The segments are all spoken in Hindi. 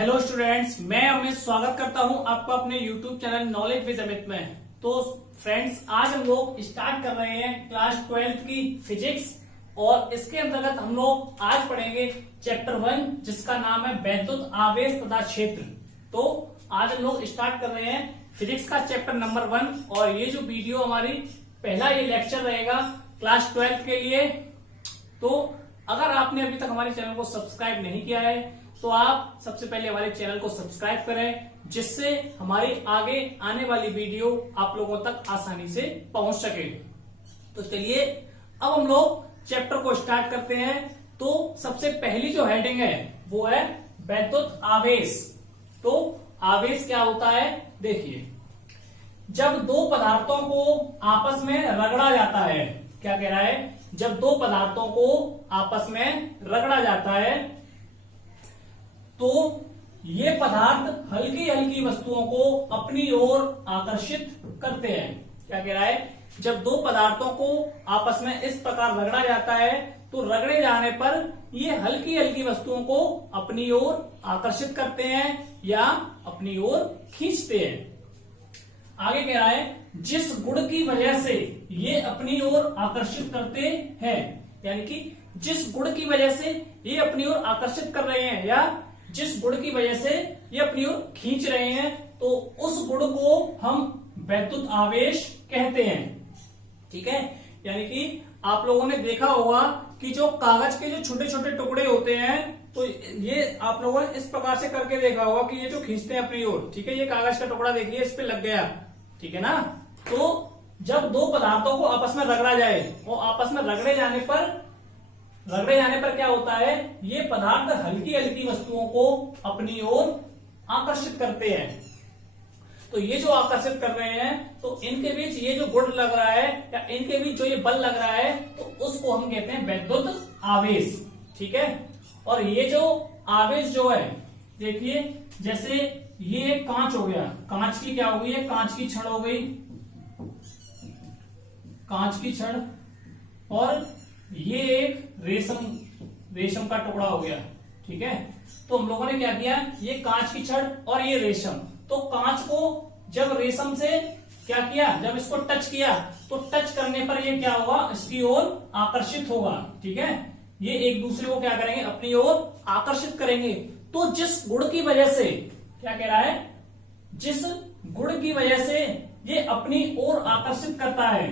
हेलो स्टूडेंट्स, मैं अमित स्वागत करता हूं आपका अपने YouTube channel knowledge with Amit में। तो फ्रेंड्स, आज हम लोग स्टार्ट कर रहे हैं क्लास 12 की फिजिक्स और इसके अंतर्गत हम लोग आज पढ़ेंगे चैप्टर 1 जिसका नाम है वैद्युत आवेश तथा क्षेत्र। तो आज हम लोग स्टार्ट कर रहे हैं फिजिक्स का चैप्टर नंबर 1 और ये जो वीडियो हमारी पहला ये लेक्चर रहेगा क्लास 12 के लिए। तो अगर आपने अभी तक हमारे चैनल को सब्सक्राइब नहीं किया है तो आप सबसे पहले हमारे चैनल को सब्सक्राइब करें, जिससे हमारी आगे आने वाली वीडियो आप लोगों तक आसानी से पहुंच सके। तो चलिए अब हम लोग चैप्टर को स्टार्ट करते हैं। तो सबसे पहली जो हेडिंग है वो है वैद्युत आवेश। तो आवेश क्या होता है, देखिए, जब दो पदार्थों को आपस में रगड़ा जाता है, क्या कह रहा है, जब दो पदार्थों को आपस में रगड़ा जाता है तो ये पदार्थ हल्की हल्की वस्तुओं को अपनी ओर आकर्षित करते हैं। क्या कह रहा है, जब दो पदार्थों को आपस में इस प्रकार रगड़ा जाता है तो रगड़े जाने पर ये हल्की हल्की वस्तुओं को अपनी ओर आकर्षित करते हैं या अपनी ओर खींचते हैं। आगे कह रहा है, जिस गुण की वजह से ये अपनी ओर आकर्षित करते हैं, यानी कि जिस गुण की वजह से ये अपनी ओर आकर्षित कर रहे हैं या जिस गुण की वजह से ये अपनी ओर खींच रहे हैं, तो उस गुण को हम वैद्युत आवेश कहते हैं। ठीक है, यानी कि आप लोगों ने देखा होगा कि जो कागज के जो छोटे छोटे टुकड़े होते हैं, तो ये आप लोगों ने इस प्रकार से करके देखा होगा कि ये जो खींचते हैं अपनी ओर, ठीक है, ये कागज का टुकड़ा देखिए इस पे लग गया, ठीक है ना। तो जब दो पदार्थों को आपस में रगड़ा जाए और आपस में रगड़े जाने पर क्या होता है, ये पदार्थ हल्की हल्की वस्तुओं को अपनी ओर आकर्षित करते हैं। तो ये जो आकर्षित कर रहे हैं, तो इनके बीच ये जो गुण लग रहा है या इनके बीच जो ये बल लग रहा है, तो उसको हम कहते हैं वैद्युत आवेश। ठीक है, और ये जो आवेश जो है, देखिए, जैसे ये कांच हो गया, कांच की क्या हो गई है, कांच की छड़ हो गई, कांच की छड़, और ये एक रेशम का टुकड़ा हो गया। ठीक है, तो हम लोगों ने क्या किया, ये कांच की छड़ और ये रेशम, तो कांच को जब रेशम से क्या किया, जब इसको टच किया तो टच करने पर ये क्या होगा, इसकी ओर आकर्षित होगा। ठीक है, ये एक दूसरे को क्या करेंगे, अपनी ओर आकर्षित करेंगे। तो जिस गुण की वजह से, क्या कह रहा है, जिस गुण की वजह से ये अपनी ओर आकर्षित करता है,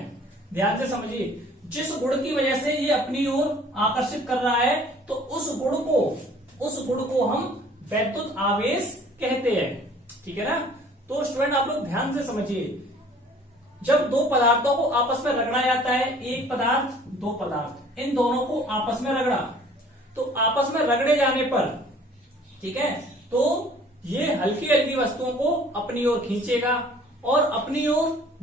ध्यान से समझिए, जिस गुण की वजह से ये अपनी ओर आकर्षित कर रहा है, तो उस गुण को हम वैद्युत आवेश कहते हैं। ठीक है ना। तो स्टूडेंट आप लोग ध्यान से समझिए, जब दो पदार्थों को आपस में रगड़ा जाता है, एक पदार्थ दो पदार्थ, इन दोनों को आपस में रगड़ा, तो आपस में रगड़े जाने पर, ठीक है, तो ये हल्की हल्की वस्तुओं को अपनी ओर खींचेगा और अपनी ओर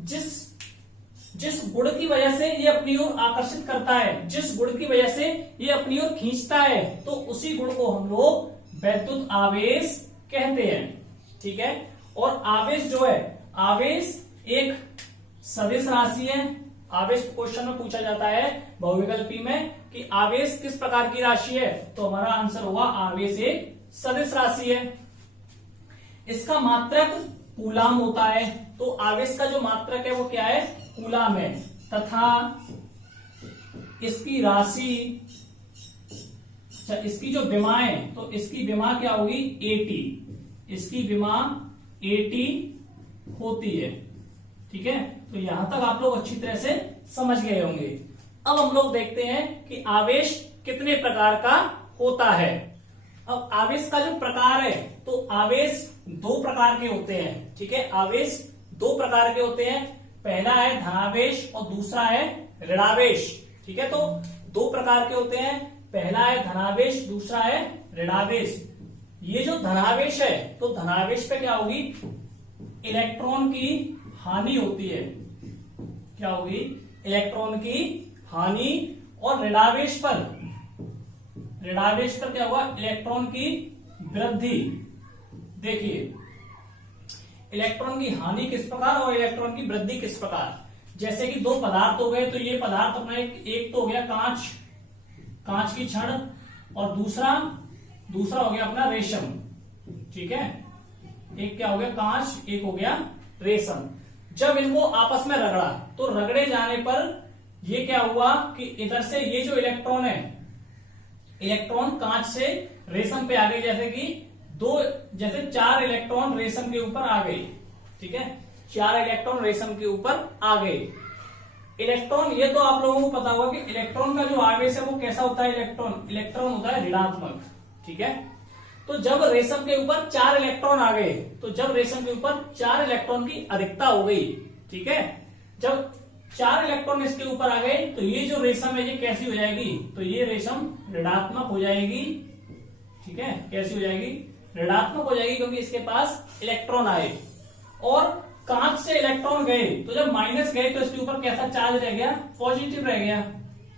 जिस गुण की वजह से ये अपनी ओर आकर्षित करता है, जिस गुण की वजह से ये अपनी ओर खींचता है, तो उसी गुण को हम लोग वैद्युत आवेश कहते हैं। ठीक है, और आवेश जो है, आवेश एक सदिश राशि है। आवेश क्वेश्चन में पूछा जाता है बहुविकल्पी में कि आवेश किस प्रकार की राशि है, तो हमारा आंसर होगा आवेश एक सदिश राशि है। इसका मात्रक कूलाम होता है, तो आवेश का जो मात्रक है वो क्या है, कूलाम है, तथा इसकी राशि, इसकी जो विमा है, तो इसकी विमा क्या होगी, AT, इसकी विमा AT होती है। ठीक है, तो यहां तक आप लोग अच्छी तरह से समझ गए होंगे। अब हम लोग देखते हैं कि आवेश कितने प्रकार का होता है। अब आवेश का जो प्रकार है, तो आवेश दो प्रकार के होते हैं। ठीक है, आवेश दो प्रकार के होते हैं, पहला है धनावेश और दूसरा है ऋणावेश। ठीक है, तो दो प्रकार के होते हैं, पहला है धनावेश, दूसरा है ऋणावेश। ये जो धनावेश है, तो धनावेश पे क्या होगी, इलेक्ट्रॉन की हानि होती है, क्या होगी, इलेक्ट्रॉन की हानि, और ऋणावेश पर क्या होगा, इलेक्ट्रॉन की वृद्धि। देखिए, इलेक्ट्रॉन की हानि किस प्रकार और इलेक्ट्रॉन की वृद्धि किस प्रकार, जैसे कि दो पदार्थ हो गए, तो ये पदार्थ अपना एक तो हो गया कांच की छड़, और दूसरा हो गया अपना रेशम। ठीक है, एक क्या हो गया कांच, एक हो गया रेशम। जब इनको आपस में रगड़ा तो रगड़े जाने पर ये क्या हुआ कि इधर से ये जो इलेक्ट्रॉन है, इलेक्ट्रॉन कांच से रेशम पे आ गए, जैसे 4 इलेक्ट्रॉन रेशम के ऊपर आ गए। ठीक है, 4 इलेक्ट्रॉन रेशम के ऊपर आ गए। इलेक्ट्रॉन, ये तो आप लोगों को पता होगा कि इलेक्ट्रॉन का जो आवेश है वो कैसा होता है, इलेक्ट्रॉन होता है ऋणात्मक। ठीक है, तो जब रेशम के ऊपर 4 इलेक्ट्रॉन आ गए, तो जब रेशम के ऊपर 4 इलेक्ट्रॉन की अधिकता हो गई, ठीक है, जब 4 इलेक्ट्रॉन इसके ऊपर आ गए तो ये जो रेशम है ये कैसी हो जाएगी, तो ये रेशम ऋणात्मक हो जाएगी। ठीक है, कैसी हो जाएगी, ऋणात्मक हो जाएगी, क्योंकि इसके पास इलेक्ट्रॉन आए। और कांच से इलेक्ट्रॉन गए तो जब माइनस गए तो इसके ऊपर कैसा चार्ज रह गया, पॉजिटिव रह गया।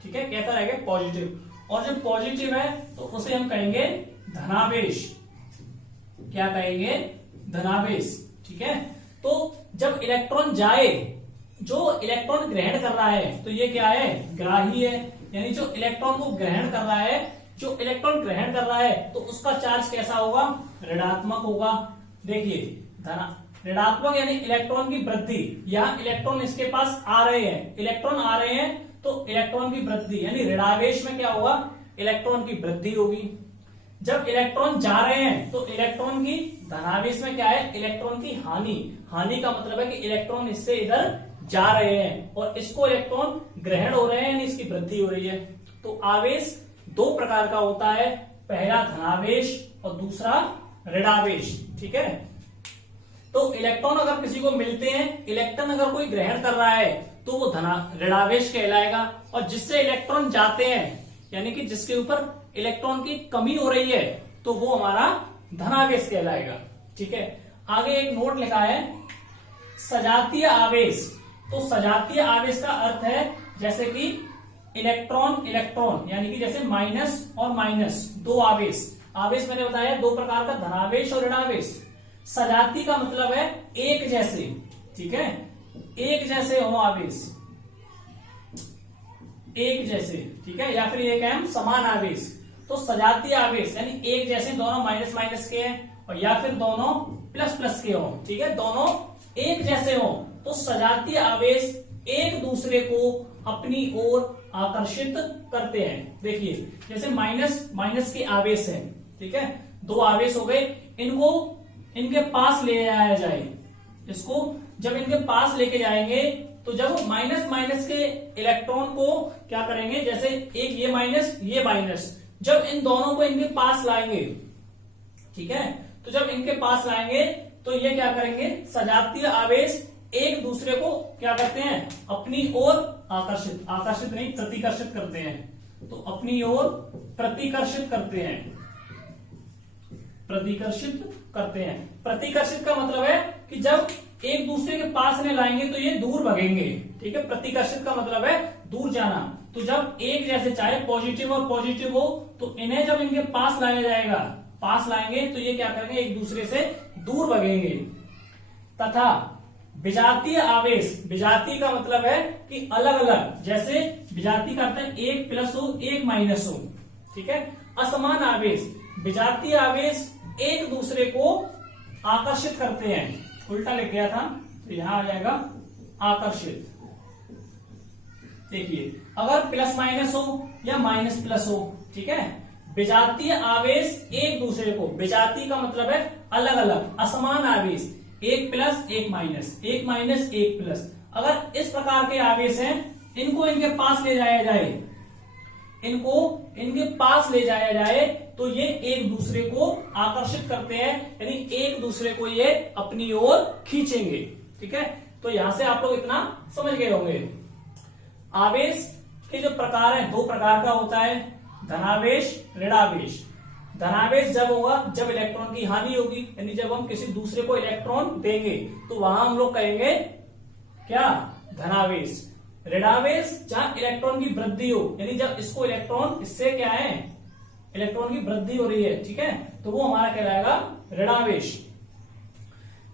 ठीक है, कैसा रह गया, पॉजिटिव। और जो पॉजिटिव है तो उसे हम कहेंगे धनावेश। क्या कहेंगे, धनावेश। ठीक है, तो जब इलेक्ट्रॉन जाए, जो इलेक्ट्रॉन ग्रहण कर रहा है तो ये क्या है, ग्राही है, यानी जो इलेक्ट्रॉन को ग्रहण कर रहा है, जो इलेक्ट्रॉन ग्रहण कर रहा है तो उसका चार्ज कैसा होगा, ऋणात्मक होगा। देखिए ऋणात्मक यानी इलेक्ट्रॉन की वृद्धि, यहाँ इलेक्ट्रॉन इसके पास आ रहे हैं, इलेक्ट्रॉन आ रहे हैं तो इलेक्ट्रॉन की वृद्धि यानी ऋणावेश में क्या होगा, इलेक्ट्रॉन की वृद्धि होगी। जब इलेक्ट्रॉन जा रहे हैं तो इलेक्ट्रॉन की धनावेश में क्या है, इलेक्ट्रॉन की हानि। हानि का मतलब है कि इलेक्ट्रॉन इससे इधर जा रहे हैं और इसको इलेक्ट्रॉन ग्रहण हो रहे हैं, यानी इसकी वृद्धि हो रही है। तो आवेश 2 प्रकार का होता है, पहला धनावेश और दूसरा ऋणावेश। ठीक है, तो इलेक्ट्रॉन अगर किसी को मिलते हैं, इलेक्ट्रॉन अगर कोई ग्रहण कर रहा है तो वो ऋणावेश कहलाएगा, और जिससे इलेक्ट्रॉन जाते हैं यानी कि जिसके ऊपर इलेक्ट्रॉन की कमी हो रही है तो वो हमारा धनावेश कहलाएगा। ठीक है, आगे एक नोट लिखा है सजातीय आवेश। तो सजातीय आवेश का अर्थ है जैसे कि इलेक्ट्रॉन इलेक्ट्रॉन, यानी कि जैसे माइनस और माइनस, 2 आवेश। आवेश मैंने बताया 2 प्रकार का, धनावेश और ऋणावेश। सजाती का मतलब है एक जैसे। ठीक है, एक जैसे हो आवेश, एक जैसे। ठीक है, या फिर ये क्या है, समान आवेश। तो सजातीय आवेश यानी एक जैसे, दोनों माइनस माइनस के हैं, और या फिर दोनों प्लस प्लस के हों। ठीक है, दोनों एक जैसे हों तो सजातीय आवेश एक दूसरे को अपनी ओर आकर्षित करते हैं। देखिए जैसे माइनस माइनस के आवेश है, ठीक है, 2 आवेश हो गए, इनको इनके पास ले जाया जाए। इसको जब इनके पास लेके जाएंगे तो जब माइनस माइनस के इलेक्ट्रॉन को क्या करेंगे, जैसे एक ये माइनस, जब इन दोनों को इनके पास लाएंगे, ठीक है, तो जब इनके पास लाएंगे तो ये क्या करेंगे, सजातीय आवेश एक दूसरे को क्या करते हैं, अपनी ओर आकर्षित नहीं प्रतिकर्षित करते हैं। तो अपनी ओर प्रतिकर्षित करते हैं। प्रतिकर्षित का मतलब है कि जब एक दूसरे के पास नहीं लाएंगे तो ये दूर भगेंगे। ठीक है, प्रतिकर्षित का मतलब है दूर जाना। तो जब एक जैसे चाहे पॉजिटिव और पॉजिटिव हो तो इन्हें जब इनके पास लाया जाएगा, पास लाएंगे तो ये क्या करेंगे, एक दूसरे से दूर भगेंगे। तथा विजातीय आवेश, विजातीय का मतलब है कि अलग अलग, जैसे विजातीय का अर्थ है एक प्लस हो एक माइनस हो। ठीक है, असमान आवेश, विजातीय आवेश एक दूसरे को आकर्षित करते हैं। उल्टा लिख गया था तो यहां आ जाएगा आकर्षित। देखिए अगर प्लस माइनस हो या माइनस प्लस हो, ठीक है, विजातीय आवेश एक दूसरे को, विजातीय का मतलब है अलग अलग, असमान आवेश, एक प्लस एक माइनस, एक माइनस एक प्लस, अगर इस प्रकार के आवेश हैं, इनको इनके पास ले जाया जाए, इनको इनके पास ले जाया जाए तो ये एक दूसरे को आकर्षित करते हैं, यानी एक दूसरे को ये अपनी ओर खींचेंगे। ठीक है, तो यहां से आप लोग इतना समझ गए होंगे। आवेश के जो प्रकार है 2 प्रकार का होता है, धनावेश ऋणावेश। धनावेश जब होगा जब इलेक्ट्रॉन की हानि होगी, यानी जब हम किसी दूसरे को इलेक्ट्रॉन देंगे तो वहां हम लोग कहेंगे क्या, धनावेश। ऋणावेश जहां इलेक्ट्रॉन की वृद्धि हो, यानी जब इसको इलेक्ट्रॉन, इससे क्या है, इलेक्ट्रॉन की वृद्धि हो रही है, ठीक है, तो वो हमारा कहलाएगा ऋणावेश।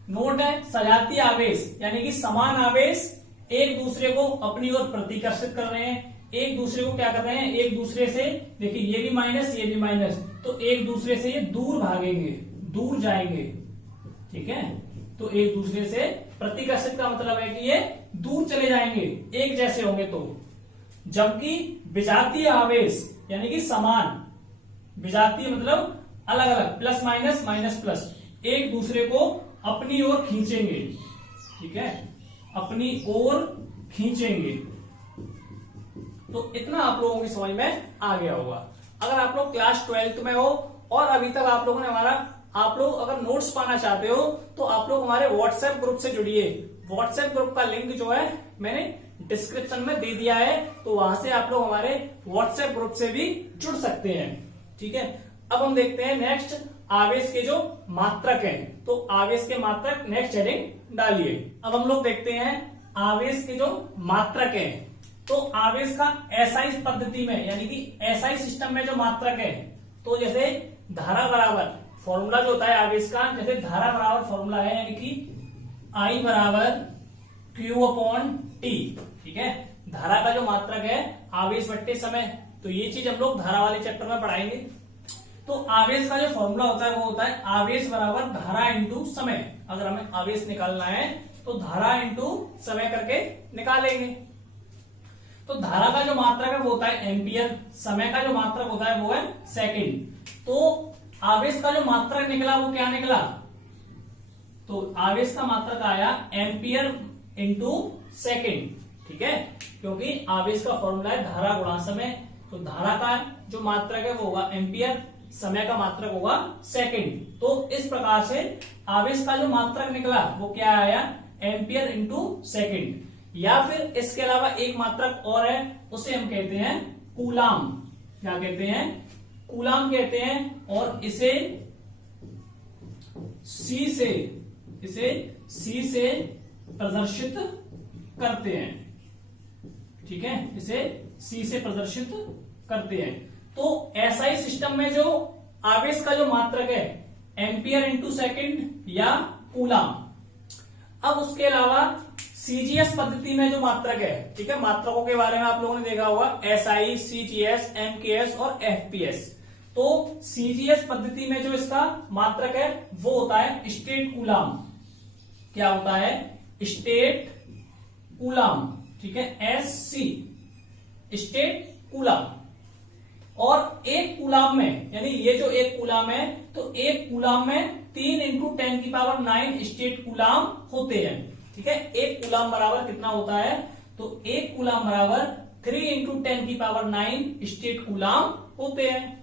नोट है सजातीय आवेश यानी कि समान आवेश एक दूसरे को अपनी ओर प्रतिकर्षित कर रहे हैं, एक दूसरे को क्या कर रहे हैं, एक दूसरे से, देखिए ये भी माइनस ये भी माइनस, तो एक दूसरे से ये दूर भागेंगे, दूर जाएंगे। ठीक है, तो एक दूसरे से प्रतिकर्षित का मतलब है कि ये दूर चले जाएंगे, एक जैसे होंगे तो। जबकि विजातीय आवेश यानी कि समान, विजातीय मतलब अलग अलग, प्लस माइनस माइनस प्लस, एक दूसरे को अपनी ओर खींचेंगे। ठीक है, अपनी ओर खींचेंगे। तो इतना आप लोगों की समझ में आ गया होगा। अगर आप लोग क्लास 12th में हो और अभी तक आप लोगों ने आप लोग अगर नोट्स पाना चाहते हो तो आप लोग हमारे व्हाट्सएप ग्रुप से जुड़िए। व्हाट्सएप ग्रुप का लिंक जो है मैंने डिस्क्रिप्शन में दे दिया है, तो वहां से आप लोग हमारे व्हाट्सएप ग्रुप से भी जुड़ सकते हैं। ठीक है, अब हम देखते हैं नेक्स्ट आवेश के जो मात्रक हैं। तो आवेश के मात्रक नेक्स्ट हेडिंग डालिए। अब हम लोग देखते हैं आवेश के जो मात्रक हैं। तो आवेश का एसआई पद्धति में यानी कि एसआई सिस्टम में जो मात्रक है, तो जैसे धारा बराबर फॉर्मूला जो होता है आवेश का, जैसे धारा बराबर फॉर्मूला है यानी कि आई बराबर क्यू अपॉन टी। ठीक है, धारा का जो मात्रक है आवेश बट्टे समय, तो ये चीज हम लोग धारा वाले चैप्टर में पढ़ाएंगे। तो आवेश का जो फॉर्मूला होता है वो होता है आवेश बराबर धारा इंटू समय। अगर हमें आवेश निकालना है तो धारा इंटू समय करके निकालेंगे। तो धारा का जो मात्रक है वो होता है एम्पियर, समय का जो मात्रक होता है वो है सेकंड। तो आवेश का जो मात्रक निकला वो क्या निकला, तो आवेश का मात्रक आया एम्पियर इंटू सेकेंड। ठीक है, क्योंकि आवेश का फॉर्मूला है धारा गुणा समय, तो धारा का जो मात्रक है वो होगा एम्पियर, समय का मात्रक होगा सेकेंड। तो इस प्रकार से आवेश का जो मात्रक निकला वो क्या आया, एम्पियर इंटू सेकेंड। या फिर इसके अलावा एक मात्रक और है, उसे हम कहते हैं कूलाम। क्या कहते हैं, कूलाम कहते हैं। और इसे सी से प्रदर्शित करते हैं। ठीक है, इसे सी से प्रदर्शित करते हैं। तो एसआई सिस्टम में जो आवेश का जो मात्रक है एम्पियर इंटू सेकेंड या कूलाम। अब उसके अलावा सीजीएस पद्धति में जो मात्रक है, ठीक है, मात्रकों के बारे में आप लोगों ने देखा होगा एसआई, सीजीएस, एमकेएस और एफपीएस। तो सीजीएस पद्धति में जो इसका मात्रक है वो होता है स्टेट कूलाम। क्या होता है, स्टेट कूलाम। ठीक है, एससी स्टेट कूलाम। और एक कूलाम में, यानी ये जो एक कूलाम है, तो एक कूलाम में 3 इंटू 10 की पावर 9 स्टेट कूलाम होते हैं। ठीक है, एक कूलाम बराबर कितना होता है, तो एक कूलाम बराबर 3 इंटू 10 की पावर 9 स्टेट कूलाम होते हैं।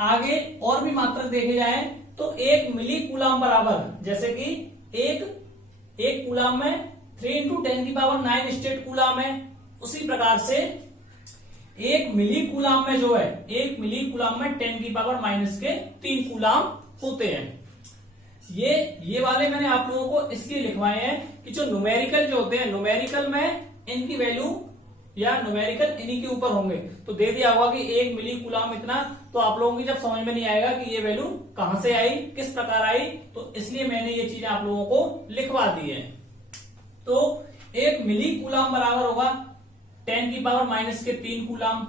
आगे और भी मात्रक देखे जाए तो एक मिली कूलाम बराबर, जैसे कि एक कूलाम में 3 इंटू 10 की पावर 9 स्टेट कूलाम है, उसी प्रकार से एक मिली कूलाम में जो है, एक मिली कूलाम में 10 की पावर माइनस के 3 कूलाम होते हैं। ये वाले मैंने आप लोगों को इसलिए लिखवाए हैं कि जो न्यूमेरिकल जो होते हैं, न्यूमेरिकल में इनकी वैल्यू या न्यूमेरिकल इन्हीं के ऊपर होंगे। तो दे दिया होगा कि एक मिली कूलाम इतना, तो आप लोगों की जब समझ में नहीं आएगा कि ये वैल्यू कहां से आई, किस प्रकार आई, तो इसलिए मैंने ये चीजें आप लोगों को लिखवा दी है। तो एक मिली कूलाम बराबर होगा 10 की पावर माइनस के 3 कूलाम।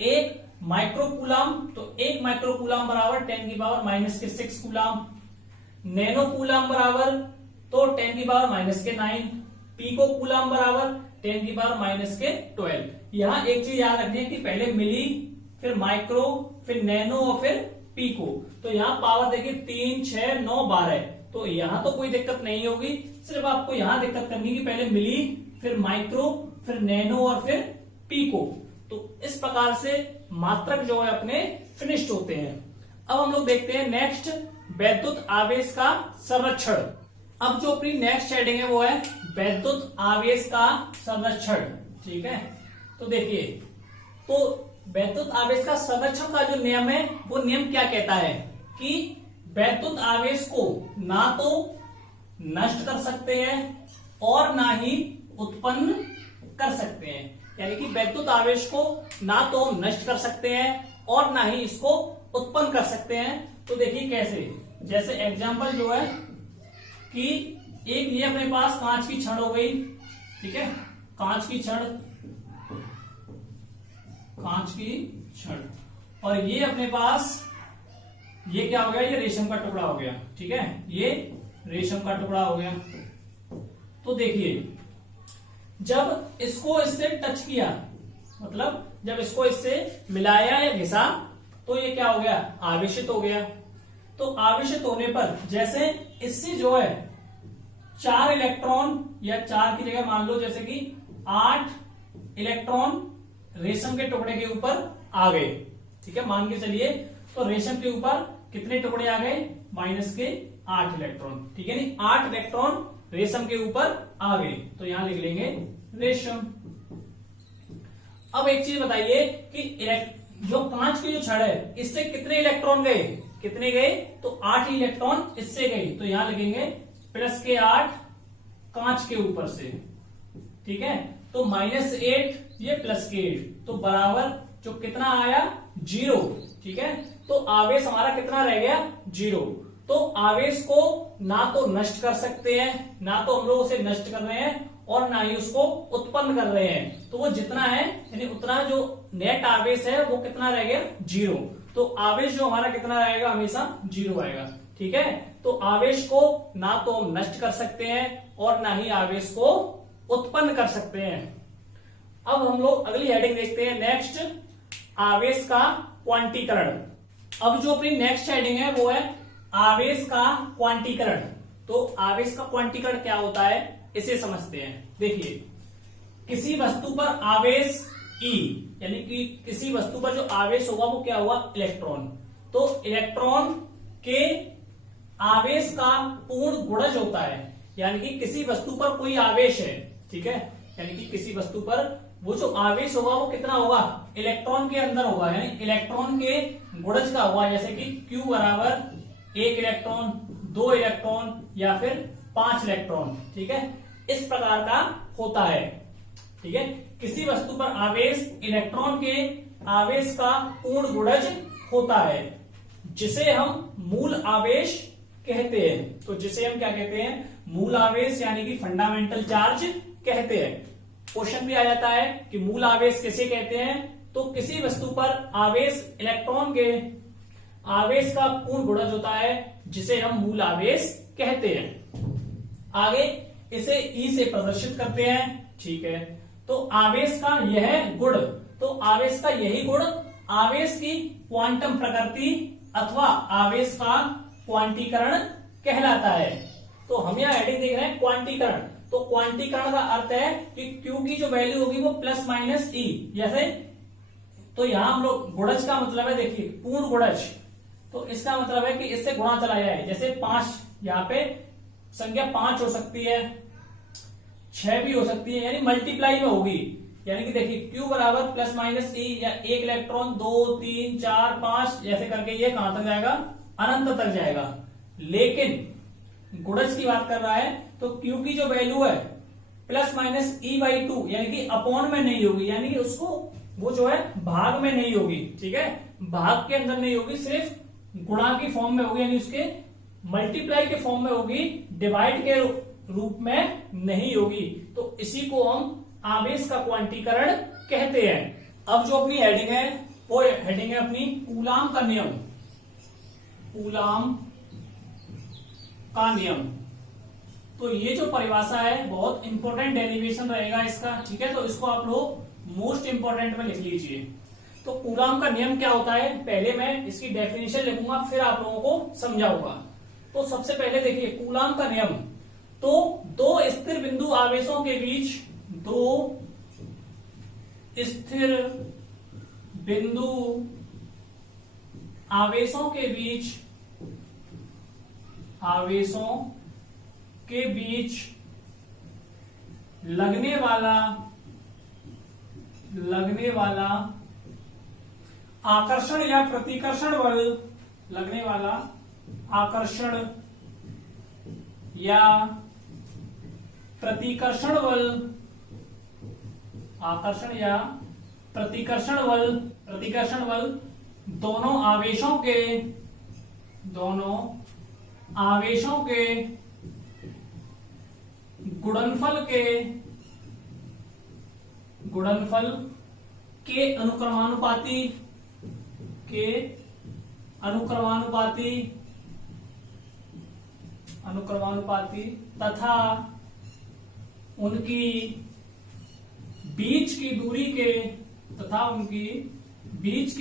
एक माइक्रो कूलाम, तो एक माइक्रो कूलाम बराबर 10 की पावर माइनस के 6 कूलाम। नैनो कूलाम बराबर तो 10 की पावर माइनस के 9। पीको कूलाम बराबर 10 की पावर माइनस के 12। यहां एक चीज याद रखनी है कि पहले मिली, फिर माइक्रो, फिर नैनो और फिर पीको। तो यहाँ पावर देखिए 3, 6, 9, 12। तो यहां तो कोई दिक्कत नहीं होगी, सिर्फ आपको यहां दिक्कत करनी कि पहले मिली, फिर माइक्रो, फिर नैनो और फिर पीको। तो इस प्रकार से मात्रक जो है अपने फिनिश्ड होते हैं। अब हम लोग देखते हैं नेक्स्ट, वैद्युत आवेश का संरक्षण। अब जो अपनी नेक्स्ट हेडिंग है वो है वैद्युत आवेश का संरक्षण। ठीक है, तो देखिए, तो वैद्युत आवेश का संरक्षण का जो नियम है वो नियम क्या कहता है कि वैद्युत आवेश को ना तो नष्ट कर सकते हैं और ना ही उत्पन्न कर सकते हैं। यानी कि वैद्युत आवेश को ना तो नष्ट कर सकते हैं और ना ही इसको उत्पन्न कर सकते हैं। तो देखिए कैसे, जैसे एग्जांपल जो है कि एक ये अपने पास कांच की छड़ हो गई। ठीक है, कांच की छड़, और ये अपने पास ये क्या हो गया, ये रेशम का टुकड़ा हो गया, ठीक है, ये रेशम का टुकड़ा हो गया। तो देखिए जब इसको इससे टच किया, मतलब जब इसको इससे मिलाया या घिसा, तो ये क्या हो गया, आवेशित हो गया। तो आवेशित होने पर जैसे इससे जो है 4 इलेक्ट्रॉन, या 4 की जगह मान लो जैसे कि 8 इलेक्ट्रॉन रेशम के टुकड़े के ऊपर आ गए, ठीक है, मान के चलिए। तो रेशम के ऊपर कितने टुकड़े आ गए, माइनस के 8 इलेक्ट्रॉन, ठीक है, नहीं 8 इलेक्ट्रॉन रेशम के ऊपर आ गए, तो यहां लिख लेंगे रेशम। अब एक चीज बताइए कि जो कांच की जो छड़ है इससे कितने इलेक्ट्रॉन गए, कितने गए, तो 8 इलेक्ट्रॉन इससे गए, तो यहां लिखेंगे प्लस के 8 कांच के ऊपर से, ठीक है। तो -8 ये प्लस के 8, तो बराबर जो कितना आया 0, ठीक है। तो आवेश हमारा कितना रह गया 0। तो आवेश को ना तो नष्ट कर सकते हैं, ना तो हम लोग उसे नष्ट कर रहे हैं, और ना ही उसको उत्पन्न कर रहे हैं। तो वो जितना है यानी उतना जो नेट आवेश है वो कितना रह गया 0। तो आवेश जो हमारा कितना रहेगा, हमेशा 0 आएगा, ठीक है। तो आवेश को ना तो हम नष्ट कर सकते हैं और ना ही आवेश को उत्पन्न कर सकते हैं। अब हम लोग अगली हेडिंग देखते हैं, नेक्स्ट, आवेश का क्वांटीकरण। अब जो अपनी नेक्स्ट हेडिंग है वो है आवेश का क्वांटीकरण। तो आवेश का क्वांटीकरण क्या होता है इसे समझते हैं। देखिए किसी वस्तु पर आवेश E, यानी कि किसी वस्तु पर जो आवेश होगा वो क्या हुआ, इलेक्ट्रॉन। तो इलेक्ट्रॉन के आवेश का पूर्ण गुणज होता है, यानी कि किसी वस्तु पर कोई आवेश है, ठीक है, यानी कि किसी वस्तु पर वो जो आवेश होगा वो कितना होगा, इलेक्ट्रॉन के अंदर होगा, यानी इलेक्ट्रॉन के गुणज का होगा। जैसे कि Q बराबर 1 इलेक्ट्रॉन, 2 इलेक्ट्रॉन या फिर 5 इलेक्ट्रॉन, ठीक है, इस प्रकार का होता है, ठीक है। किसी वस्तु पर आवेश इलेक्ट्रॉन के आवेश का पूर्ण गुणज होता है, जिसे हम मूल आवेश कहते हैं। तो जिसे हम क्या कहते हैं, मूल आवेश, यानी कि फंडामेंटल चार्ज कहते हैं। क्वेश्चन भी आ जाता है कि मूल आवेश किसे कहते हैं, तो किसी वस्तु पर आवेश इलेक्ट्रॉन के आवेश का पूर्ण गुणज होता है, जिसे हम मूल आवेश कहते हैं। आगे इसे E से प्रदर्शित करते हैं, ठीक है। तो आवेश का यह गुण, तो आवेश का यही गुण आवेश की क्वांटम प्रकृति अथवा आवेश का क्वांटीकरण कहलाता है। तो हम यहां हेडिंग देख रहे हैं क्वांटीकरण। तो क्वांटीकरण का अर्थ है कि Q की जो वैल्यू होगी वो प्लस माइनस E, जैसे, तो यहां हम लोग गुणज का मतलब है, देखिए पूर्ण गुणज, तो इसका मतलब है कि इससे गुणा चला जाए। जैसे 5, यहाँ पे संख्या 5 हो सकती है, 6 भी हो सकती है, यानी मल्टीप्लाई में होगी। यानी कि देखिए Q बराबर प्लस माइनस E, या 1 इलेक्ट्रॉन 2 3 4 5 ऐसे करके ये कहां तक जाएगा, अनंत तक जाएगा। लेकिन गुणज की बात कर रहा है तो Q की जो वैल्यू है प्लस माइनस E/2, यानी कि अपॉन में नहीं होगी, यानी कि उसको वो जो है भाग में नहीं होगी, ठीक है, भाग के अंदर नहीं होगी, सिर्फ गुणा की फॉर्म में होगी, यानी उसके मल्टीप्लाई के फॉर्म में होगी, डिवाइड के रूप में नहीं होगी। तो इसी को हम आवेश का क्वांटीकरण कहते हैं। अब जो अपनी हेडिंग है वो हेडिंग है अपनी कूलाम का नियम। कूलाम का नियम, तो ये जो परिभाषा है बहुत इंपॉर्टेंट डेरिवेशन रहेगा इसका, ठीक है। तो इसको आप लोग मोस्ट इंपॉर्टेंट में लिख लीजिए। तो कूलाम का नियम क्या होता है, पहले मैं इसकी डेफिनेशन लिखूंगा, फिर आप लोगों को समझाऊंगा। तो सबसे पहले देखिए कूलाम का नियम, तो दो स्थिर बिंदु आवेशों के बीच, दो स्थिर बिंदु आवेशों के बीच, आवेशों के बीच लगने वाला आकर्षण या प्रतिकर्षण बल, लगने वाला आकर्षण या प्रतिकर्षण बल, आकर्षण या प्रतिकर्षण बल दोनों आवेशों के गुणनफल के अनुक्रमानुपाती तथा उनकी बीच की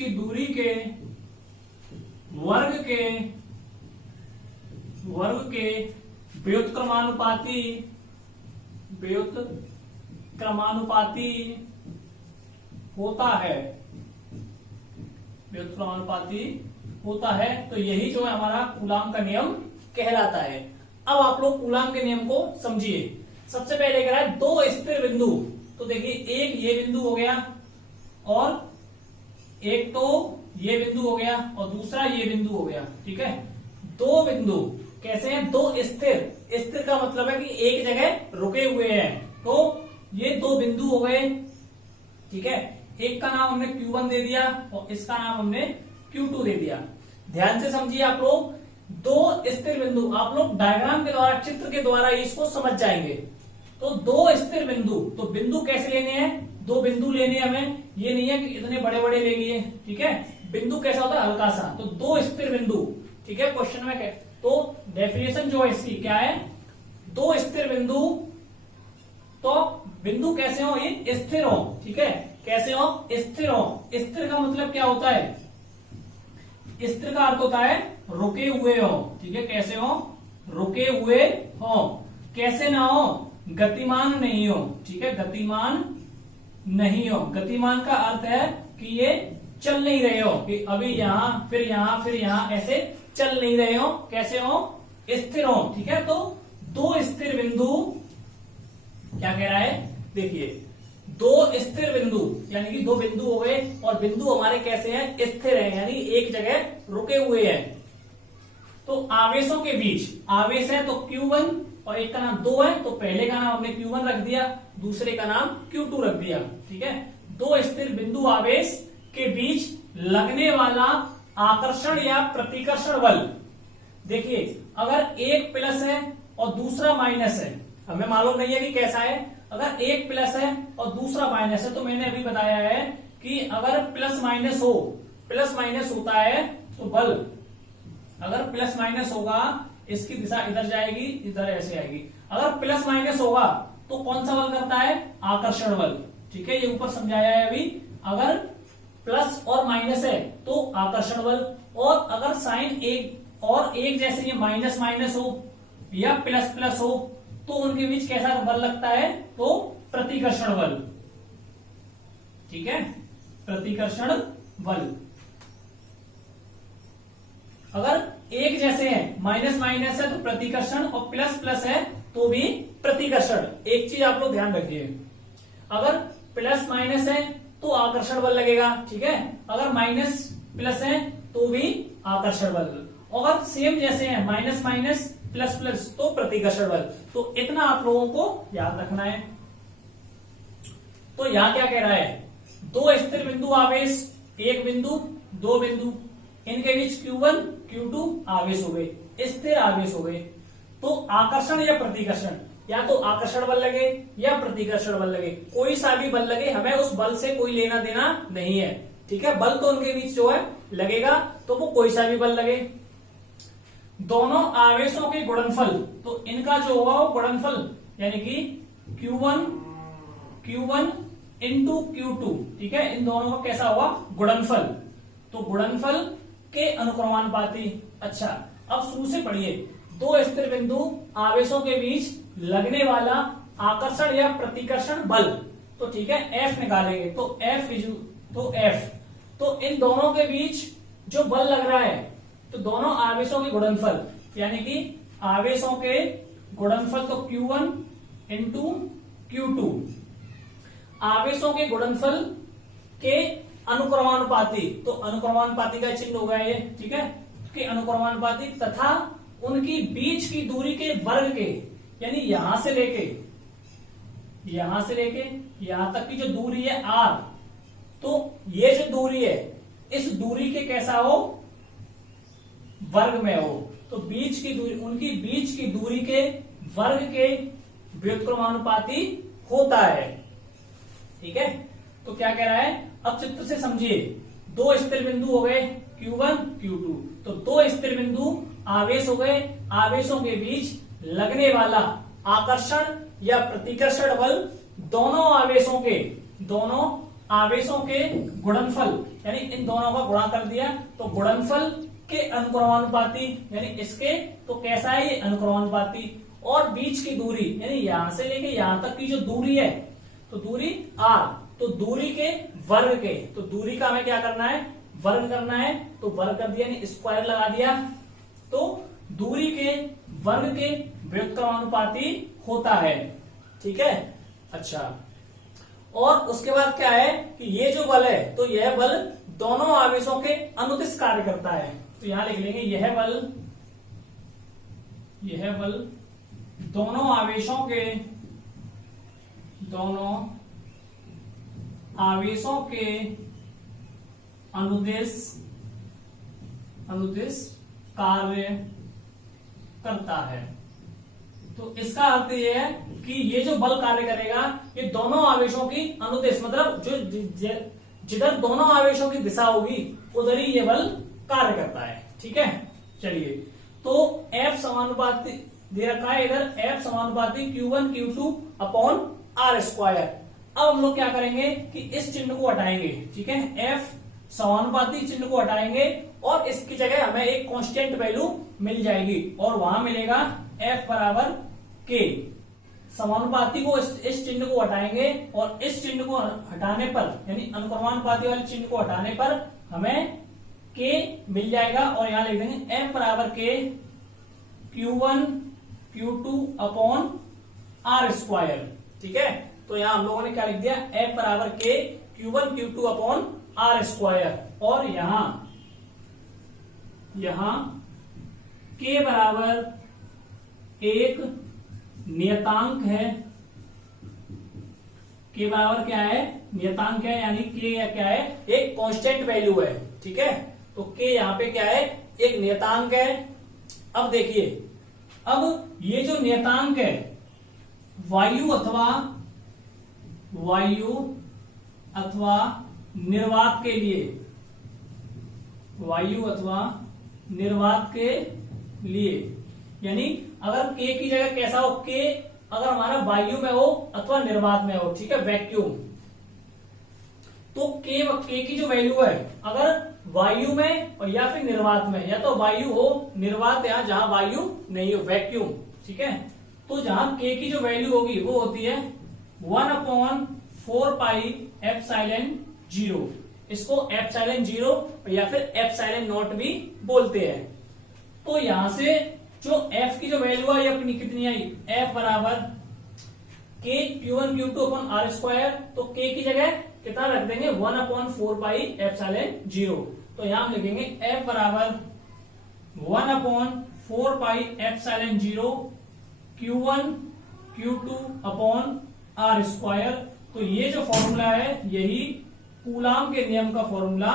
दूरी के वर्ग के व्युत्क्रमानुपाती होता है। तो यही जो है हमारा कूलाम का नियम कहलाता है। अब आप लोग कूलाम के नियम को समझिए। सबसे पहले कह रहा है दो स्थिर बिंदु। तो देखिए एक ये बिंदु हो गया और एक तो ये बिंदु हो गया और दूसरा ये बिंदु हो गया। ठीक है, दो बिंदु कैसे हैं? दो स्थिर का मतलब है कि एक जगह रुके हुए हैं। तो ये दो बिंदु हो गए। ठीक है, एक का नाम हमने Q1 दे दिया और इसका नाम हमने Q2 दे दिया। ध्यान से समझिए आप लोग, दो स्थिर बिंदु, आप लोग डायग्राम के द्वारा, चित्र के द्वारा इसको समझ जाएंगे। तो दो स्थिर बिंदु, तो बिंदु कैसे लेने हैं? दो बिंदु लेने हैं हमें, ये नहीं है कि इतने बड़े बड़े ले लिए। ठीक है, बिंदु कैसा होता है? हल्का सा। तो दो स्थिर बिंदु। ठीक है, क्वेश्चन में क्या, तो डेफिनेशन जो है इसकी क्या है? दो स्थिर बिंदु, तो बिंदु कैसे हो? ये स्थिर हो। ठीक है, कैसे हो? स्थिर हो। स्थिर का मतलब क्या होता है? स्थिर का अर्थ होता है रुके हुए हो। ठीक है, कैसे हो? रुके हुए हो। कैसे ना हो? गतिमान नहीं हो। ठीक है, गतिमान नहीं हो। गतिमान का अर्थ है कि ये चल नहीं रहे हो, कि अभी यहां फिर यहां फिर यहां ऐसे चल नहीं रहे हो। कैसे हो? स्थिर हो। ठीक है, तो दो स्थिर बिंदु क्या कह रहा है? देखिए, दो स्थिर बिंदु यानी कि दो बिंदु हो गए और बिंदु हमारे कैसे हैं? स्थिर हैं, यानी एक जगह रुके हुए हैं। तो आवेशों के बीच, आवेश है तो Q1 और एक का नाम 2 है, तो पहले का नाम हमने Q1 रख दिया, दूसरे का नाम Q2 रख दिया। ठीक है, दो स्थिर बिंदु आवेश के बीच लगने वाला आकर्षण या प्रतिकर्षण बल। देखिए, अगर एक प्लस है और दूसरा माइनस है, हमें मालूम नहीं है कि कैसा है। अगर एक प्लस है और दूसरा माइनस है, तो मैंने अभी बताया है कि अगर प्लस माइनस हो, प्लस माइनस होता है तो बल, अगर प्लस माइनस होगा, इसकी दिशा इधर जाएगी, इधर ऐसे आएगी। अगर प्लस माइनस होगा तो कौन सा बल करता है? आकर्षण बल। ठीक है, ये ऊपर समझाया है अभी। अगर प्लस और माइनस है तो आकर्षण बल, और अगर साइन एक और एक जैसे ये माइनस माइनस हो या प्लस प्लस हो तो उनके बीच कैसा बल लगता है? तो प्रतिकर्षण बल। ठीक है, प्रतिकर्षण बल। अगर एक जैसे हैं, माइनस माइनस है तो प्रतिकर्षण, और प्लस प्लस है तो भी प्रतिकर्षण। एक चीज आप लोग ध्यान रखिए, अगर प्लस माइनस है तो आकर्षण बल लगेगा। ठीक है, अगर माइनस प्लस है तो भी आकर्षण बल, और सेम जैसे हैं माइनस माइनस प्लस प्लस तो प्रतिकर्षण बल। तो इतना आप लोगों को याद रखना है। तो यहां क्या कह रहा है? दो स्थिर बिंदु आवेश, एक बिंदु, दो बिंदु, इनके बीच Q1 Q2 आवेश हो गए, स्थिर आवेश हो गए। तो आकर्षण या प्रतिकर्षण, या तो आकर्षण बल लगे या प्रतिकर्षण बल लगे, कोई सा भी बल लगे, हमें उस बल से कोई लेना देना नहीं है। ठीक है, बल तो उनके बीच जो है लगेगा, तो वो कोई सा भी बल लगे। दोनों आवेशों के गुणनफल, तो इनका जो होगा वो गुणनफल, यानी कि Q1 इंटू Q2। ठीक है, इन दोनों का कैसा होगा? गुणनफल। तो गुणनफल के अनुक्रमानुपाती। अच्छा, अब शुरू से पढ़िए। दो स्थिर बिंदु आवेशों के बीच लगने वाला आकर्षण या प्रतिकर्षण बल। तो ठीक है, F निकालेंगे, तो F, तो इन दोनों के बीच जो बल लग रहा है, तो दोनों आवेशों के गुणनफल, यानी कि आवेशों के गुणनफल, तो Q1 इंटू Q2, आवेशों के गुणनफल के अनुक्रमानुपाती। तो अनुक्रमानुपाती का चिन्ह होगा ये। ठीक है, कि अनुक्रमानुपाती तथा उनकी बीच की दूरी के वर्ग के, यानी यहां से लेके यहां तक की जो दूरी है R, तो ये जो दूरी है, इस दूरी के कैसा हो? वर्ग में हो। तो बीच की दूरी, उनकी बीच की दूरी के वर्ग के व्युत्क्रमानुपाती होता है। ठीक है, तो क्या कह रहा है? अब चित्र से समझिए, दो स्थिर बिंदु हो गए Q1 Q2, तो दो स्थिर बिंदु आवेश हो गए, आवेशों के बीच लगने वाला आकर्षण या प्रतिकर्षण बल दोनों आवेशों के गुणनफल, यानी इन दोनों का गुणा कर दिया तो गुणनफल के अनुक्रमानुपाती, यानी इसके तो कैसा है ये अनुक्रमानुपाती, और बीच की दूरी यानी यहां से लेके यहां तक की जो दूरी है तो दूरी r, तो दूरी के वर्ग के, तो दूरी का हमें क्या करना है वर्ग करना है, तो वर्ग कर दिया यानी स्क्वायर लगा दिया, तो दूरी के वर्ग के व्युत्क्रमानुपाती होता है। ठीक है, अच्छा, और उसके बाद क्या है कि ये जो बल है तो यह बल दोनों आवेशों के अनुदिश कार्य करता है, तो यहां लिख लेंगे यह बल दोनों आवेशों के अनुदिश कार्य करता है। तो इसका अर्थ यह है कि ये जो बल कार्य करेगा ये दोनों आवेशों की अनुदिश, मतलब जो जिधर दोनों आवेशों की दिशा होगी उधर ही ये बल कार्य करता है। ठीक है, चलिए, तो F समानुपाती दे रखा है इधर, F समानुपाती Q1 Q2 upon R square. अब हम लोग क्या करेंगे कि इस चिन्ह को हटाएंगे। ठीक है, F समानुपाती चिन्ह को हटाएंगे और इसकी जगह हमें एक कांस्टेंट वैल्यू मिल जाएगी और वहां मिलेगा F बराबर K। समानुपाती को इस चिन्ह को हटाएंगे और इस चिन्ह को हटाने पर यानी अनुक्रमानुपाती वाले चिन्ह को हटाने पर हमें K मिल जाएगा और यहां लिख देंगे F बराबर K Q1 Q2 upon R square. ठीक है, तो यहां हम लोगों ने क्या लिख दिया F बराबर K Q1 Q2 upon R square, और यहां K बराबर एक नियतांक है, K बराबर क्या है नियतांक है, यानी K क्या है एक कांस्टेंट वैल्यू है। ठीक है, तो K यहाँ पे क्या है एक नियतांक है। अब देखिए, अब ये जो नियतांक है वायु अथवा निर्वात के लिए, यानी अगर K की जगह कैसा हो, K अगर हमारा वायु में हो अथवा निर्वात में हो, ठीक है वैक्यूम, तो K की जो वैल्यू है अगर वायु में और या फिर निर्वात में, या तो वायु हो निर्वात या जहां वायु नहीं हो वैक्यूम। ठीक है, तो जहां K की जो वैल्यू होगी वो होती है 1/4 पाई एप्सिलॉन 0, इसको एप्सिलॉन 0 या फिर एप्सिलॉन नॉट भी बोलते हैं। तो यहां से जो F की जो वैल्यू आई अपनी कितनी आई, F बराबर K Q1 Q2 upon R square, तो K की जगह कितना रख देंगे 1/4 पाई एप्सिलॉन 0, तो यहां हम लिखेंगे F बराबर 1/4 pi epsilon 0 Q1 Q2 upon R square. तो ये जो फॉर्मूला है यही कूलाम के नियम का फॉर्मूला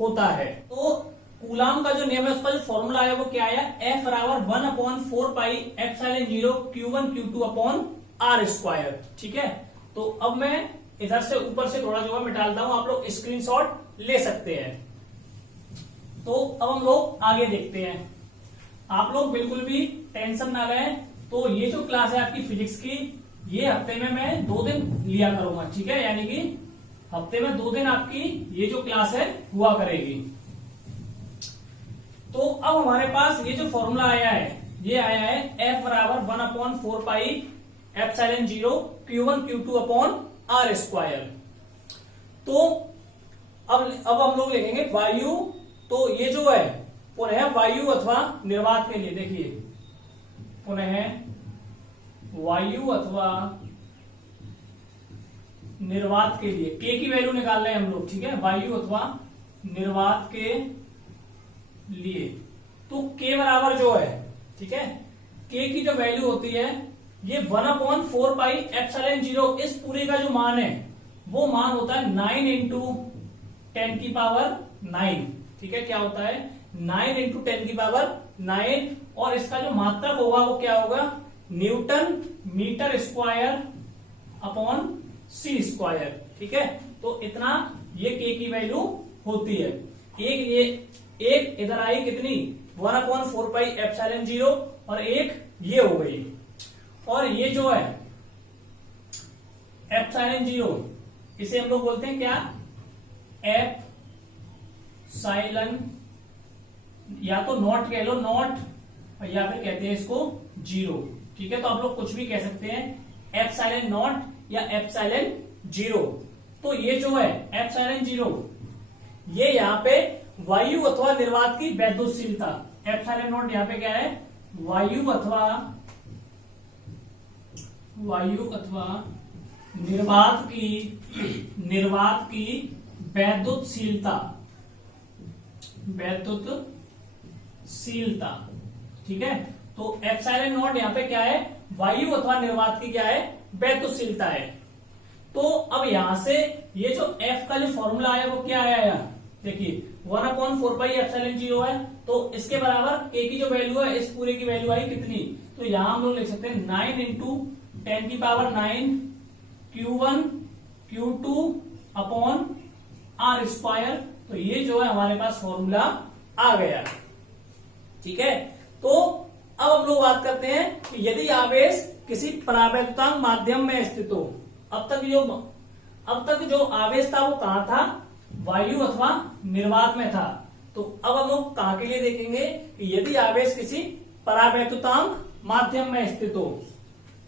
होता है। तो कूलाम का जो नियम है उसका जो फॉर्मूला है वो क्या है, F बराबर 1/4 pi epsilon 0 Q1 Q2 upon R square. ठीक है, तो अब मैं इधर से ऊपर से थोड़ा जो है मैं डालता हूं, आप लोग स्क्रीनशॉट ले सकते हैं। तो अब हम लोग आगे देखते हैं, आप लोग बिल्कुल भी टेंशन ना लें। तो ये जो क्लास है आपकी फिजिक्स की, ये हफ्ते में मैं 2 दिन लिया करूंगा। ठीक है, यानी कि हफ्ते में 2 दिन आपकी ये जो क्लास है हुआ करेगी। तो अब हमारे पास ये जो फॉर्मूला आया है ये आया है F बराबर 1/4 pi epsilon 0 Q1 Q2 upon R square. तो अब हम लोग लिखेंगे वायु, तो ये जो है पुनः वायु अथवा निर्वात के लिए, देखिए पुनः वायु अथवा निर्वात के लिए K की वैल्यू निकाल रहे हैं हम लोग। ठीक है, वायु अथवा निर्वात के लिए, तो K बराबर जो है, ठीक है, K की जो वैल्यू होती है ये 1/4 पाई एप्सिलॉन 0, इस पूरे का जो मान है वो मान होता है 9 इंटू 10 की पावर 9। ठीक है, क्या होता है 9 इंटू 10 की पावर 9, और इसका जो मात्रक होगा वो क्या होगा newton metre square upon C square. ठीक है, तो इतना ये K की वैल्यू होती है। एक इधर आई कितनी 1/4πε0 और एक ये हो गई। और ये जो है ε0 इसे हम लोग बोलते हैं क्या, एप्सिलॉन, या तो नॉट कह लो, नॉट, या फिर कहते हैं इसको जीरो। ठीक है, तो आप लोग कुछ भी कह सकते हैं, एप्सिलॉन नॉट या एप्सिलॉन जीरो। तो ये जो है एप्सिलॉन जीरो, ये यहाँ पे वायु अथवा निर्वात की वैद्युतशीलता, एप्सिलॉन नॉट यहाँ पे क्या है, वायु अथवा निर्वात की वैद्युतशीलता। ठीक है, तो एप्सिलॉन नॉट यहाँ पे क्या है, वायु अथवा निर्वात की क्या है, वैद्युतशीलता है। तो अब यहां से ये जो F का जो फॉर्मूला आया वो क्या आया यार, देखिए 1/4πε0 है, तो इसके बराबर K की जो वैल्यू है, इस पूरे की वैल्यू आई कितनी, तो यहां हम लोग लिख सकते हैं 9 × 10⁹ Q1 Q2 अपॉन R²। तो ये जो है हमारे पास फॉर्मूला आ गया। ठीक है, तो अब हम लोग बात करते हैं कि यदि आवेश किसी परावैद्युतांक माध्यम में स्थित हो, अब तक जो आवेश था वो कहां था, वायु अथवा निर्वात में था। तो अब हम लोग कहां के लिए देखेंगे कि यदि आवेश किसी परावैद्युतांक माध्यम में स्थित हो,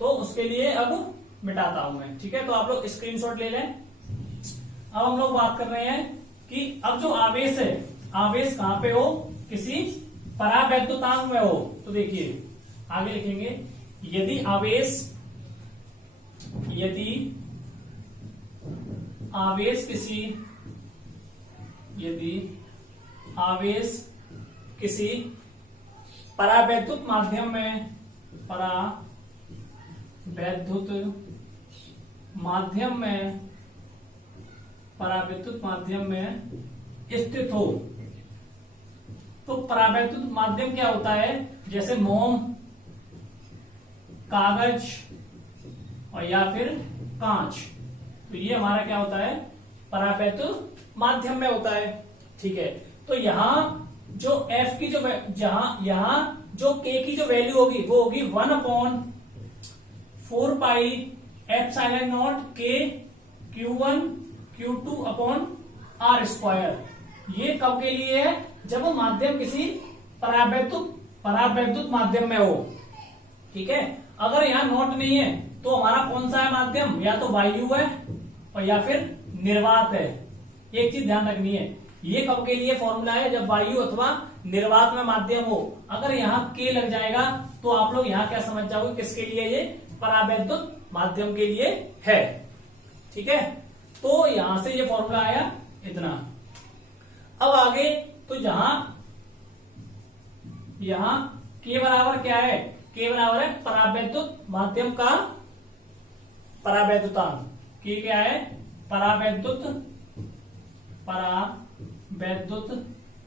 तो उसके लिए अब मिटाता हूं मैं। ठीक है, तो आप लोग स्क्रीनशॉट ले लें। अब हम लोग बात कर रहे हैं कि अब जो आवेश है, आवेश कहां पे हो, किसी परावैद्युतांक में हो। तो देखिए आगे लिखेंगे, यदि आवेश किसी परावैद्युत माध्यम में स्थित हो, तो परावैद्युत माध्यम क्या होता है, जैसे मोम, कागज और या फिर कांच। तो ये हमारा क्या होता है, परावैद्युत माध्यम में होता है। ठीक है, तो यहां जो F की जो यहां जो K की जो वैल्यू होगी वो होगी 1/4πε0 K Q1 Q2 upon R²। ये कब के लिए है, जब वो माध्यम किसी परावैद्युत माध्यम में हो। ठीक है, अगर यहाँ नॉट नहीं है तो हमारा कौन सा है माध्यम, या तो वायु है और या फिर निर्वात है। एक चीज ध्यान रखनी है, ये कब के लिए फॉर्मूला है, जब वायु अथवा निर्वात में माध्यम हो। अगर यहाँ K लग जाएगा तो आप लोग यहाँ क्या समझ जाओगे, किसके लिए, ये परावैद्युत माध्यम के लिए है। ठीक है, तो यहां से ये फॉर्मूला आया इतना। अब आगे तो यहां K बराबर क्या है, K बराबर है परावैद्युत माध्यम का परावैद्युतांक। K क्या है, परावैद्युत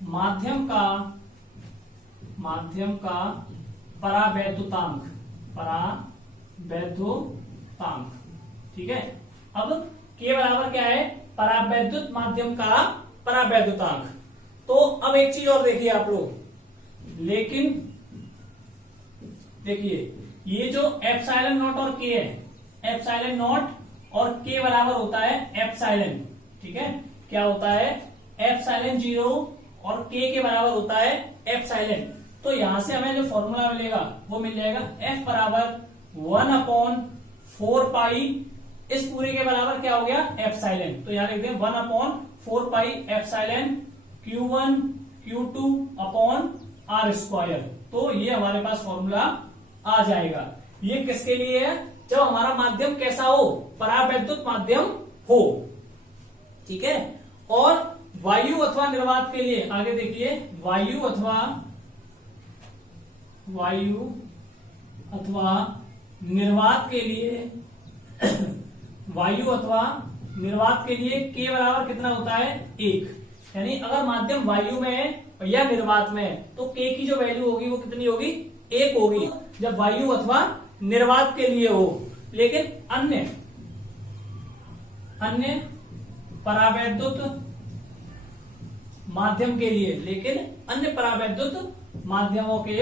माध्यम का परावैद्युतांक। ठीक है, अब K बराबर क्या है, परावैद्युत माध्यम का परावैद्युतांक। तो अब एक चीज और देखिए आप लोग, लेकिन देखिए ये जो एप्सिलॉन नॉट और K है, एप्सिलॉन नॉट और K बराबर होता है एप्सिलॉन। ठीक है, क्या होता है, एप्सिलॉन जीरो और K के बराबर होता है एप्सिलॉन। तो यहां से हमें जो फॉर्मूला मिलेगा वो मिल जाएगा F बराबर 1/4π, इस पूरे के बराबर क्या हो गया, एप्सिलॉन। तो यहां लिखते हैं 1/4πε Q1 Q2 अपॉन R²। तो ये हमारे पास फॉर्मूला आ जाएगा। ये किसके लिए है, जब हमारा माध्यम कैसा हो, परावैद्युत माध्यम हो। ठीक है, और वायु अथवा निर्वात के लिए आगे देखिए, वायु अथवा निर्वात के लिए K बराबर कितना होता है, 1। यानी अगर माध्यम वायु में है या निर्वात में है तो K की जो वैल्यू होगी वो कितनी होगी, 1 होगी, जब वायु अथवा निर्वात के लिए हो। लेकिन अन्य परावैद्युत माध्यम के लिए, लेकिन अन्य परावैद्युत माध्यमों के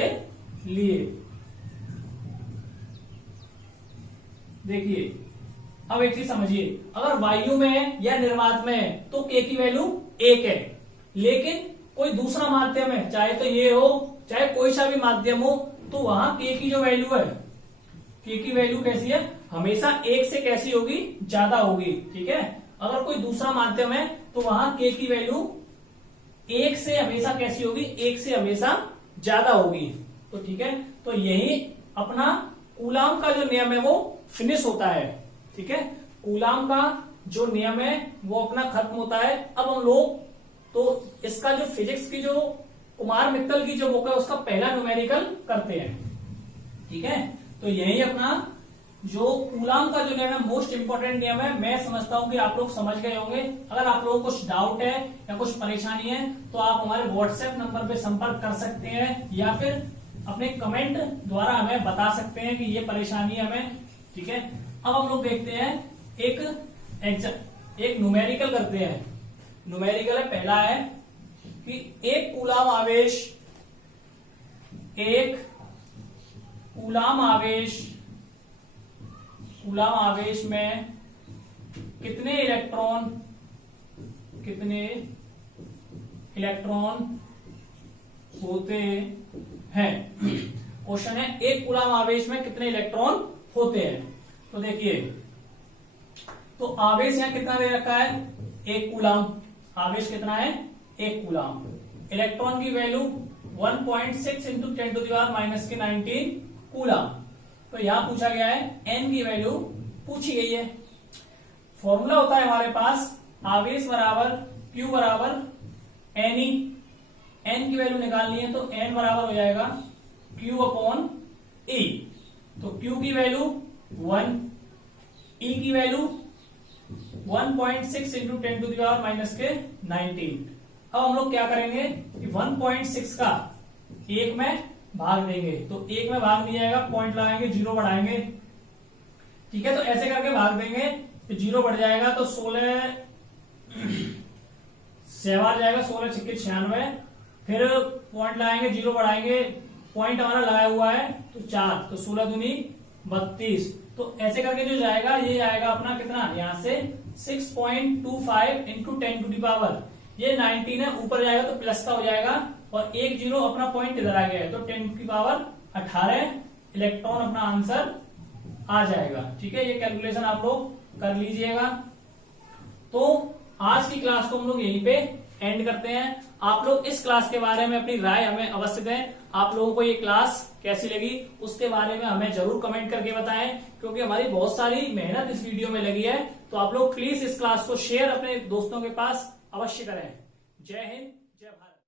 लिए। देखिए अब एक चीज समझिए, अगर वायु में है या निर्वात में है तो के की वैल्यू 1 है, लेकिन कोई दूसरा माध्यम है, चाहे तो ये हो चाहे कोई सा भी माध्यम हो, तो वहां के की जो वैल्यू है, के की वैल्यू कैसी है, हमेशा 1 से कैसी होगी, ज्यादा होगी। ठीक है, अगर कोई दूसरा माध्यम है तो वहां के की वैल्यू 1 से हमेशा कैसी होगी, 1 से हमेशा ज्यादा होगी। तो ठीक है, तो यही अपना कूलाम का जो नियम है वो फिनिश होता है। ठीक है, कूलाम का जो नियम है वो अपना खत्म होता है। अब हम लोग तो इसका जो फिजिक्स की जो कुमार मित्तल की जो बुक है उसका पहला न्यूमेरिकल करते हैं। ठीक है, तो यही अपना जो कूलाम का जो नियम है मोस्ट इंपोर्टेंट नियम है। मैं समझता हूं कि आप लोग समझ गए होंगे। अगर आप लोगों को कुछ डाउट है या कुछ परेशानी है तो आप हमारे व्हाट्सएप नंबर पे संपर्क कर सकते हैं, या फिर अपने कमेंट द्वारा हमें बता सकते हैं कि ये परेशानी है हमें। ठीक है, अब हम लोग देखते हैं एक न्यूमेरिकल करते हैं। न्यूमेरिकल है, पहला है कि एक कूलाम आवेश में कितने इलेक्ट्रॉन होते हैं। क्वेश्चन है एक कूलाम आवेश में कितने इलेक्ट्रॉन होते हैं। तो देखिए, तो आवेश यहां कितना दे रखा है, 1 कूलाम। आवेश कितना है, 1 कूलाम। इलेक्ट्रॉन की वैल्यू 1.6 इंटू 10⁻⁻19 कूलाम। तो यहां पूछा गया है n की वैल्यू पूछी गई है। फॉर्मूला होता है हमारे पास आवेश बराबर Q बराबर NE। n की वैल्यू निकालनी है तो n बराबर हो जाएगा Q/E। तो Q की वैल्यू 1, E की वैल्यू 1.6 इंटू 10⁻⁻19। अब हम लोग क्या करेंगे कि 1.6 का 1 में भाग देंगे, तो 1 में भाग नहीं जाएगा, पॉइंट लगाएंगे, 0 बढ़ाएंगे। ठीक है, तो ऐसे करके भाग देंगे तो 0 बढ़ जाएगा, तो 16 7 जाएगा, 16 6 96। फिर पॉइंट लगाएंगे, 0 बढ़ाएंगे, पॉइंट हमारा लगाया हुआ है तो 4, तो 16 दूनी 32। तो ऐसे करके जो जाएगा ये आएगा अपना कितना, यहां से 6.25 इंटू 10⁻, ये 19 है, ऊपर जाएगा तो प्लस का हो जाएगा, और 1 0 अपना पॉइंट इधर आ गया है, तो 10⁻18 इलेक्ट्रॉन अपना आंसर आ जाएगा। ठीक है, ये कैलकुलेशन आप लोग कर लीजिएगा। तो आज की क्लास को हम लोग यहीं पे एंड करते हैं। आप लोग इस क्लास के बारे में अपनी राय हमें अवश्य दें। आप लोगों को ये क्लास कैसी लगी उसके बारे में हमें जरूर कमेंट करके बताएं, क्योंकि हमारी बहुत सारी मेहनत इस वीडियो में लगी है। तो आप लोग प्लीज इस क्लास को शेयर अपने दोस्तों के पास अवश्य करें। जय हिंद, जय भारत।